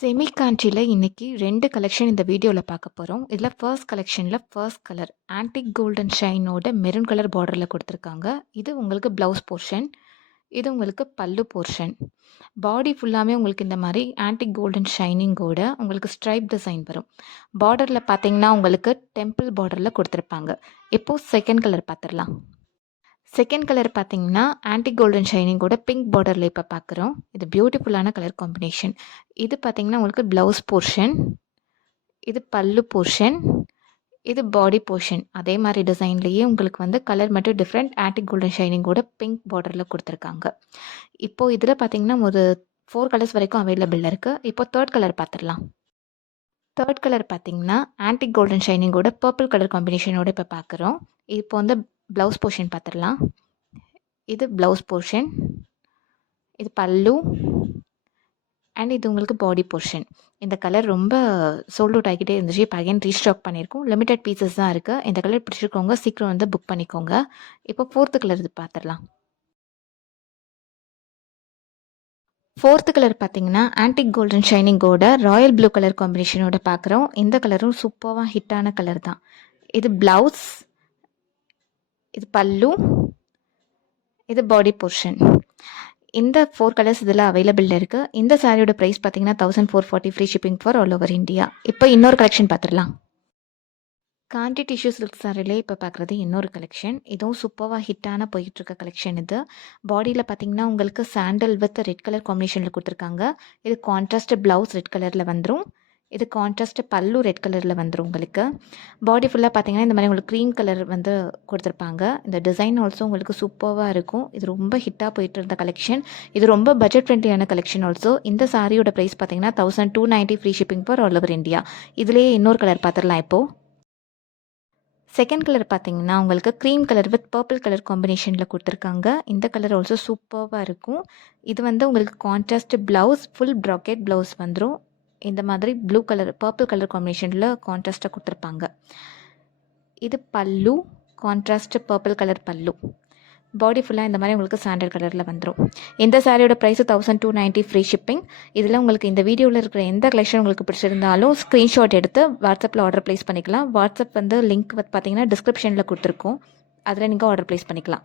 Semi காஞ்சியில் இன்னைக்கு 2 collection இந்த வீடியோவில் பார்க்க போகிறோம். இதில் ஃபர்ஸ்ட் கலெக்ஷனில் ஃபர்ஸ்ட் கலர் ஆன்டிக் கோல்டன் ஷைனோட மெரூன் கலர் பார்டரில் கொடுத்துருக்காங்க. இது உங்களுக்கு ப்ளவுஸ் போர்ஷன், இது உங்களுக்கு பல்லு போர்ஷன். பாடி ஃபுல்லாமே உங்களுக்கு இந்த மாதிரி ஆன்டிக் கோல்டன் ஷைனிங்கோட உங்களுக்கு ஸ்ட்ரைப் டிசைன் வரும். பார்டரில் பார்த்தீங்கன்னா உங்களுக்கு டெம்பிள் பார்டரில் கொடுத்துருப்பாங்க. இப்போது செகண்ட் கலர் பார்த்துடலாம். செகண்ட் கலர் பார்த்தீங்கன்னா ஆன்டிக் கோல்டன் ஷைனிங்கோட பிங்க் பார்டரில் இப்போ பார்க்குறோம். இது பியூட்டிஃபுல்லான கலர் காம்பினேஷன். இது பார்த்தீங்கன்னா உங்களுக்கு ப்ளவுஸ் போர்ஷன், இது பல்லு போர்ஷன், இது பாடி போர்ஷன். அதே மாதிரி டிசைன்லேயே உங்களுக்கு வந்து கலர் மட்டும் டிஃப்ரெண்ட் ஆன்டிக் கோல்டன் ஷைனிங்கோட பிங்க் பார்டரில் கொடுத்துருக்காங்க. இப்போது இதில் பார்த்தீங்கன்னா ஒரு 4 கலர்ஸ் வரைக்கும் அவைலபிள் இருக்குது. இப்போ தேர்ட் கலர் பார்த்துடலாம். தேர்ட் கலர் பார்த்தீங்கன்னா ஆன்டிக் கோல்டன் ஷைனிங்கோட பர்பிள் கலர் காம்பினேஷனோட இப்போ பார்க்குறோம். இப்போ வந்து ப்ளவுஸ் போர்ஷன் பார்த்துடலாம். இது ப்ளவுஸ் போர்ஷன், இது பல்லு அண்ட் இது உங்களுக்கு பாடி போர்ஷன். இந்த கலர் ரொம்ப சோல்ட் அவுட் ஆகிக்கிட்டே இருந்துச்சு. இப்போ அகைன் ரீஸ்டாக் பண்ணியிருக்கோம். லிமிடெட் பீசஸ் தான் இருக்குது. இந்த கலர் பிடிச்சிருக்கவங்க சீக்கிரம் வந்து புக் பண்ணிக்கோங்க. இப்போ ஃபோர்த்து கலர் இது பார்த்துடலாம். ஃபோர்த்து கலர் பார்த்தீங்கன்னா ஆன்டிக் கோல்டன் ஷைனிங்கோட ராயல் ப்ளூ கலர் காம்பினேஷனோட பார்க்குறோம். இந்த கலரும் சூப்பராக ஹிட்டான கலர் தான். இது ப்ளவுஸ், இது பல்லு, இது பாடி போர்ஷன். இந்த 4 கலர்ஸ் இதில் அவைலபிள் இருக்குது. இந்த சாரியோட ப்ரைஸ் பார்த்தீங்கன்னா 1440 free shipping for all over India. இப்போ இன்னொரு கலெக்ஷன் பார்த்துடலாம். காஞ்சி டிஷ்யூ சில்க் சாரிலே இப்போ பார்க்குறது இன்னொரு கலெக்ஷன். இதுவும் சூப்பராக ஹிட்டான போயிட்டுருக்க கலெக்ஷன் இது. பாடியில் பார்த்தீங்கன்னா உங்களுக்கு சாண்டல் வித் ரெட் கலர் காம்பினேஷனில் கொடுத்துருக்காங்க. இது கான்ட்ராஸ்ட் ப்ளவுஸ் ரெட் கலரில் வந்துடும். இது கான்ட்ராஸ்ட் பல்லு ரெட் கலரில் வந்துடும் உங்களுக்கு. பாடி ஃபுல்லாக பார்த்தீங்கன்னா இந்த மாதிரி உங்களுக்கு க்ரீம் கலர் வந்து கொடுத்துருப்பாங்க. இந்த டிசைன் ஆல்சோ உங்களுக்கு சூப்பராக இருக்கும். இது ரொம்ப ஹிட்டாக போயிட்டு இருந்த கலெக்ஷன். இது ரொம்ப பட்ஜெட் ஃப்ரெண்ட்லியான கலெக்ஷன் ஆல்சோ. இந்த சாரியோட ப்ரைஸ் பார்த்தீங்கன்னா 1290 free shipping for all over India. இதுலேயே இன்னொரு கலர் பார்த்துடலாம். இப்போது செகண்ட் கலர் பார்த்தீங்கன்னா உங்களுக்கு cream colour with purple colour காம்பினேஷனில் கொடுத்துருக்காங்க. இந்த கலர் ஆல்சோ சூப்பராக இருக்கும். இது வந்து உங்களுக்கு contrast blouse, full bracket blouse வந்துடும். இந்த மாதிரி ப்ளூ கலர் பர்பிள் கலர் காம்பினேஷனில் கான்ட்ராஸ்ட்டாக கொடுத்துருப்பாங்க. இது பல்லு, கான்ட்ராஸ்ட் பர்பிள் கலர் பல்லு. பாடி ஃபுல்லாக இந்த மாதிரி உங்களுக்கு சாண்டல் கலரில் வந்துடும். இந்த சாரியோட ப்ரைஸ் 1290 ஃப்ரீ ஷிப்பிங். இதில் உங்களுக்கு இந்த வீடியோவில் இருக்கிற எந்த கலெக்ஷன் உங்களுக்கு பிடிச்சிருந்தாலும் ஸ்க்ரீன்ஷாட் எடுத்து வாட்ஸ்அப்பில் ஆர்டர் ப்ளேஸ் பண்ணிக்கலாம். வாட்ஸ்அப் வந்து லிங்க் பார்த்தீங்கன்னா டிஸ்கிரிப்ஷனில் கொடுத்துருக்கோம். அதில் நீங்கள் ஆர்டர் ப்ளேஸ் பண்ணிக்கலாம்.